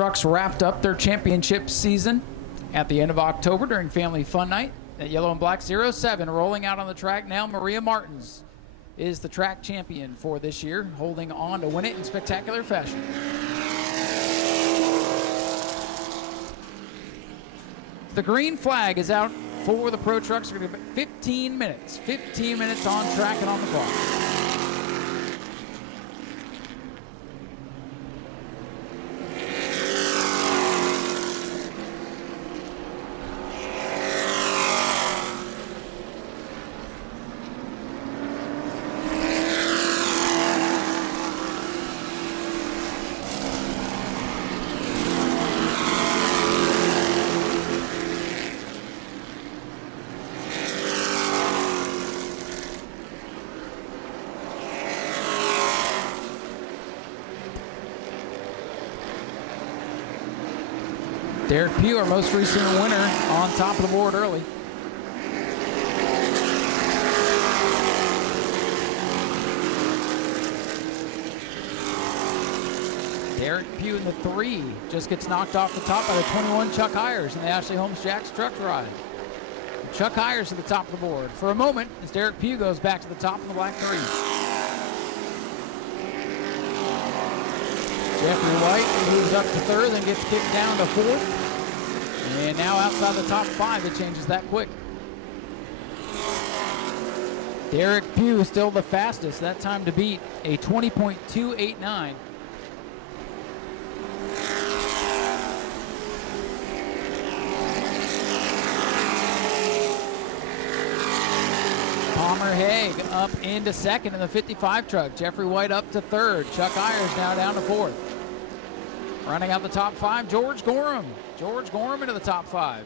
trucks wrapped up their championship season at the end of October during Family Fun Night. That yellow and black 07 rolling out on the track now. Maria Martins is the track champion for this year, holding on to win it in spectacular fashion. The green flag is out for the Pro Trucks. We're going to be 15 minutes. 15 minutes on track and on the clock. Derek Pugh, our most recent winner, on top of the board early. Derek Pugh in the 3 just gets knocked off the top by the 21 Chuck Hires in the Ashley Holmes Jacks truck ride. Chuck Hires to the top of the board for a moment as Derek Pugh goes back to the top in the black 3. Jeffrey White moves up to 3rd and gets kicked down to 4th. And now outside the top 5, it changes that quick. Derek Pugh still the fastest. That time to beat a 20.289. Palmer Haig up into 2nd in the 55 truck. Jeffrey White up to 3rd. Chuck Ayers now down to 4th. Running out the top 5, George Gorham. George Gorham into the top 5.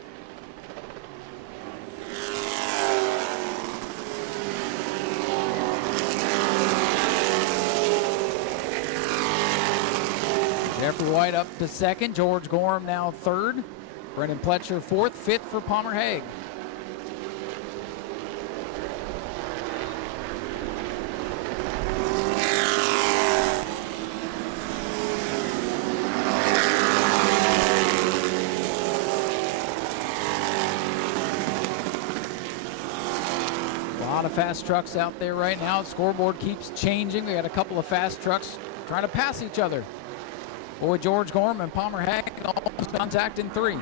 Jeffrey White up to 2nd. George Gorham now 3rd. Brendan Pletcher 4th. 5th for Palmer Haig. A lot of fast trucks out there right now. The scoreboard keeps changing. We got a couple of fast trucks trying to pass each other. Boy, George Gorham and Palmer Haig almost contact in 3.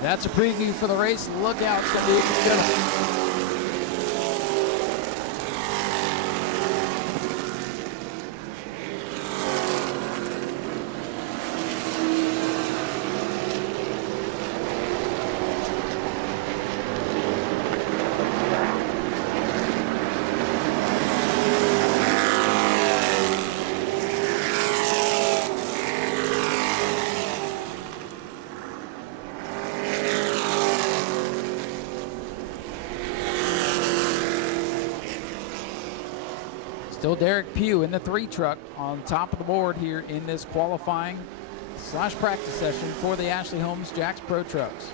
That's a preview for the race. Look out, it's going to be good. Still Derek Pugh in the 3 truck on top of the board here in this qualifying / practice session for the Ashley Holmes Jacks Pro Trucks.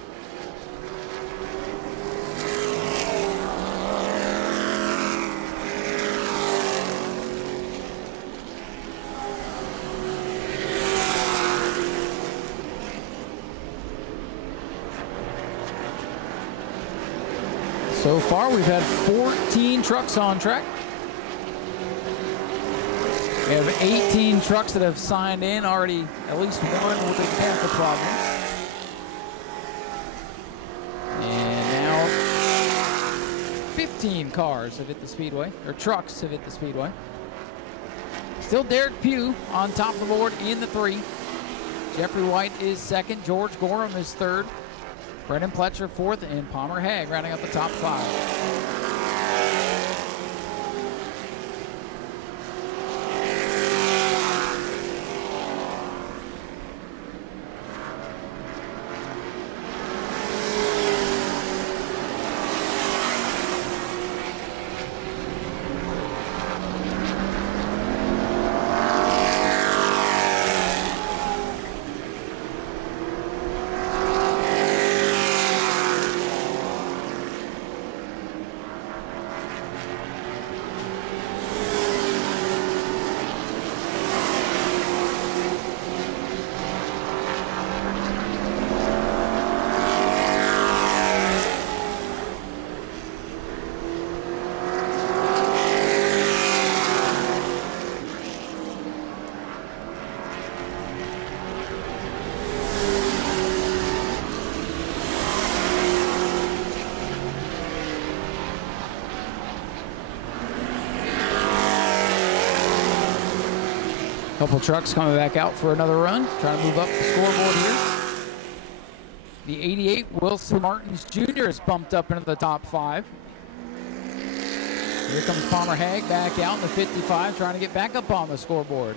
So far we've had 14 trucks on track. We have 18 trucks that have signed in already, at least one with a mechanical problem. And now 15 cars have hit the Speedway, or trucks have hit the Speedway. Still Derek Pugh on top of the board in the 3. Jeffrey White is 2nd, George Gorham is 3rd, Brendan Pletcher 4th, and Palmer Haig rounding up the top 5. Couple trucks coming back out for another run, trying to move up the scoreboard here. The 88 Wilson Martins Jr. is bumped up into the top 5. Here comes Palmer Hague back out in the 55, trying to get back up on the scoreboard.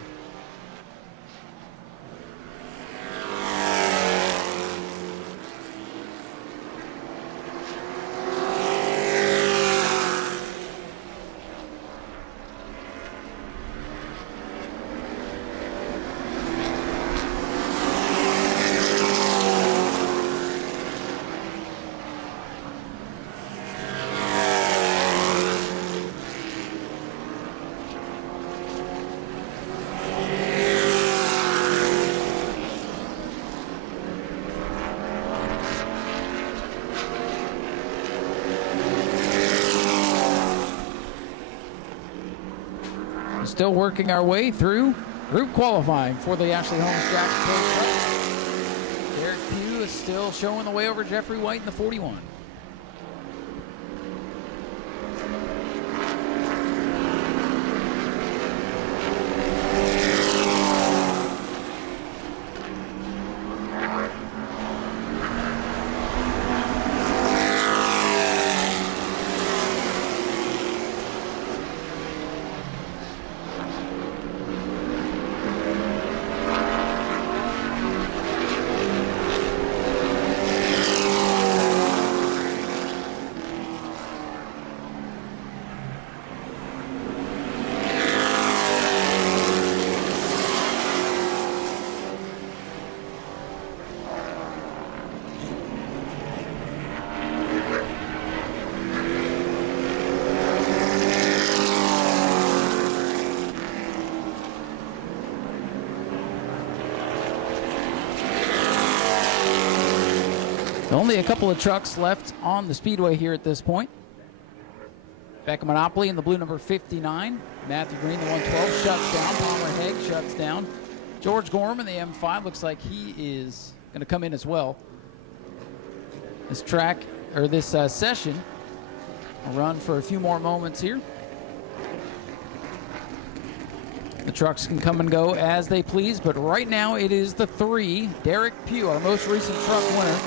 Still working our way through group qualifying for the Ashley Holmes Jacks Pro Truck. Derek Pugh is still showing the way over Jeffrey White in the 41. Only a couple of trucks left on the Speedway here at this point. Becca Monopoly in the blue number 59. Matthew Green, the 112, shuts down. Palmer Hague shuts down. George Gorham in the M5 looks like he is going to come in as well. This track, or this session, will run for a few more moments here. The trucks can come and go as they please, but right now it is the 3, Derek Pugh, our most recent truck winner,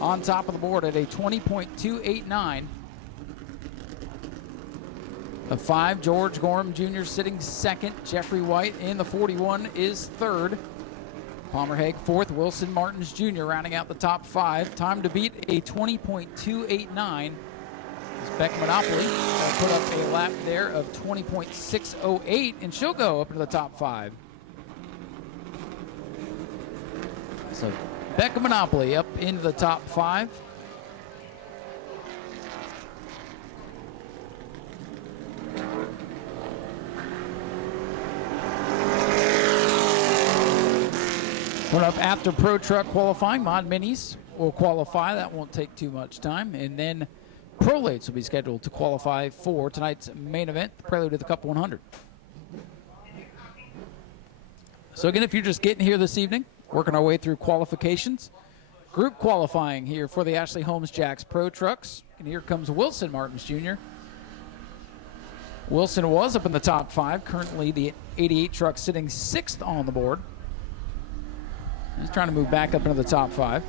on top of the board at a 20.289. The 5, George Gorham Jr. sitting second. Jeffrey White in the 41 is third. Palmer Hague fourth. Wilson Martins Jr. rounding out the top 5. Time to beat a 20.289. Beck Monopoly put up a lap there of 20.608, and she'll go up into the top 5. So Becca Monopoly up into the top 5. Coming up after Pro Truck qualifying, Mod Minis will qualify. That won't take too much time. And then Prolates will be scheduled to qualify for tonight's main event, the Prelude to the Cup 100. So again, if you're just getting here this evening, working our way through qualifications, group qualifying here for the Ashley Holmes Jacks Pro Trucks. And here comes Wilson Martins Jr. Wilson was up in the top 5. Currently the 88 truck sitting 6th on the board. He's trying to move back up into the top 5.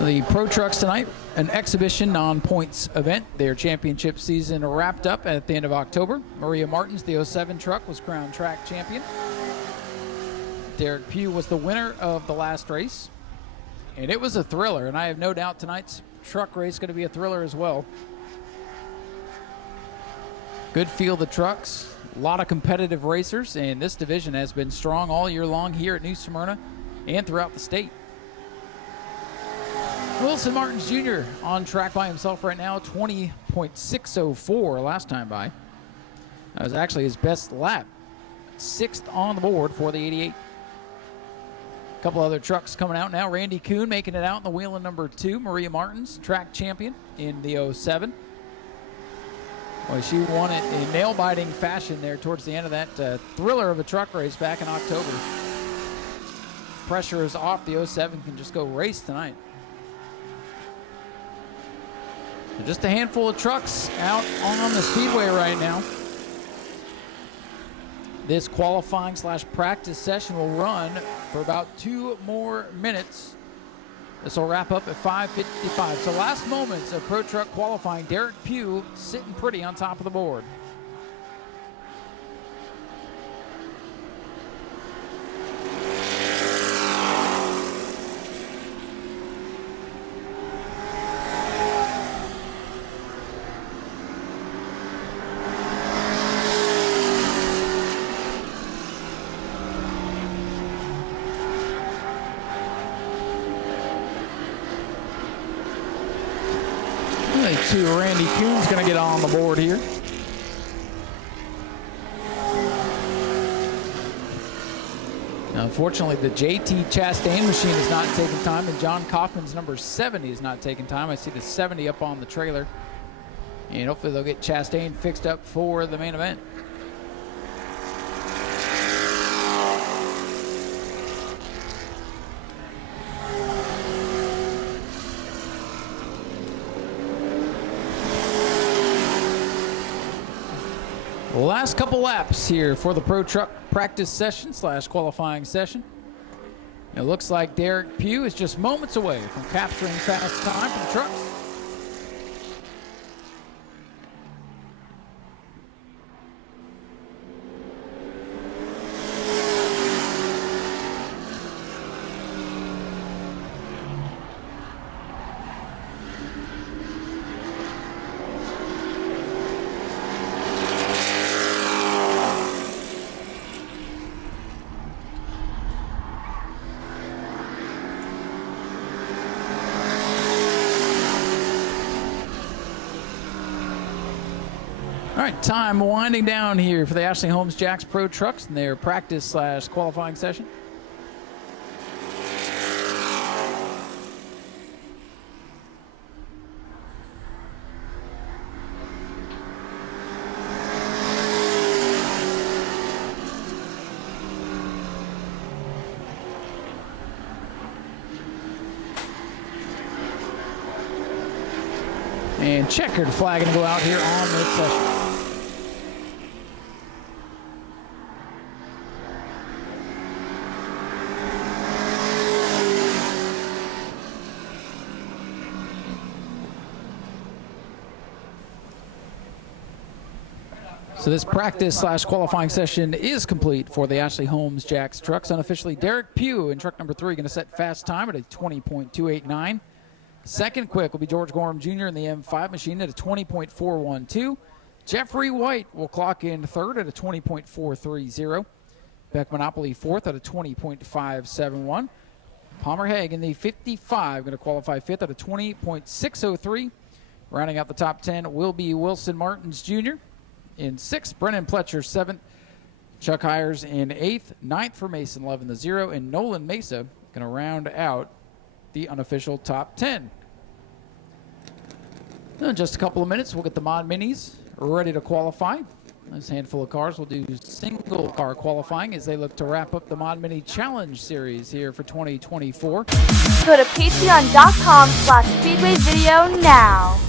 The Pro Trucks tonight, an exhibition non-points event. Their championship season wrapped up at the end of October. Maria Martins, the 07 truck, was crowned track champion. Derek Pugh was the winner of the last race. And it was a thriller, and I have no doubt tonight's truck race is going to be a thriller as well. Good field of trucks, a lot of competitive racers, and this division has been strong all year long here at New Smyrna and throughout the state. Wilson Martins Jr. on track by himself right now, 20.604 last time by. That was actually his best lap. 6th on the board for the 88. A couple other trucks coming out now. Randy Kuhn making it out in the wheel in number 2. Maria Martins, track champion in the 07. Well, she won it in nail-biting fashion there towards the end of that thriller of a truck race back in October. pressure is off, the 07 can just go race tonight. So just a handful of trucks out on the Speedway right now. This qualifying / practice session will run for about 2 more minutes. This will wrap up at 5:55. So last moments of Pro Truck qualifying. Derek Pugh sitting pretty on top of the board. Randy Kuhn's going to get on the board here. Now, unfortunately, the JT Chastain machine is not taking time, and John Kaufman's number 70 is not taking time. I see the 70 up on the trailer. And hopefully they'll get Chastain fixed up for the main event. Last couple laps here for the Pro Truck practice session / qualifying session. It looks like Derek Pugh is just moments away from capturing fast time from trucks. All right, time winding down here for the Ashley Holmes Jacks Pro Trucks in their practice / qualifying session. And checkered flag going to go out here on this session. So this practice / qualifying session is complete for the Ashley Holmes Jacks trucks. Unofficially, Derek Pugh in truck number 3 going to set fast time at a 20.289. Second quick will be George Gorham Jr. in the M5 machine at a 20.412. Jeffrey White will clock in third at a 20.430. Beck Monopoly fourth at a 20.571. Palmer Haig in the 55 going to qualify fifth at a 20.603. Rounding out the top 10 will be Wilson Martins Jr. in sixth. Brennan Pletcher seventh. Chuck Hires in eighth. Ninth for Mason Love in the 0. And Nolan Mesa going to round out the unofficial top 10. In just a couple of minutes, we'll get the Mod Minis ready to qualify. This handful of cars will do single car qualifying as they look to wrap up the Mod Mini Challenge Series here for 2024. Go to patreon.com/Speedway Video now.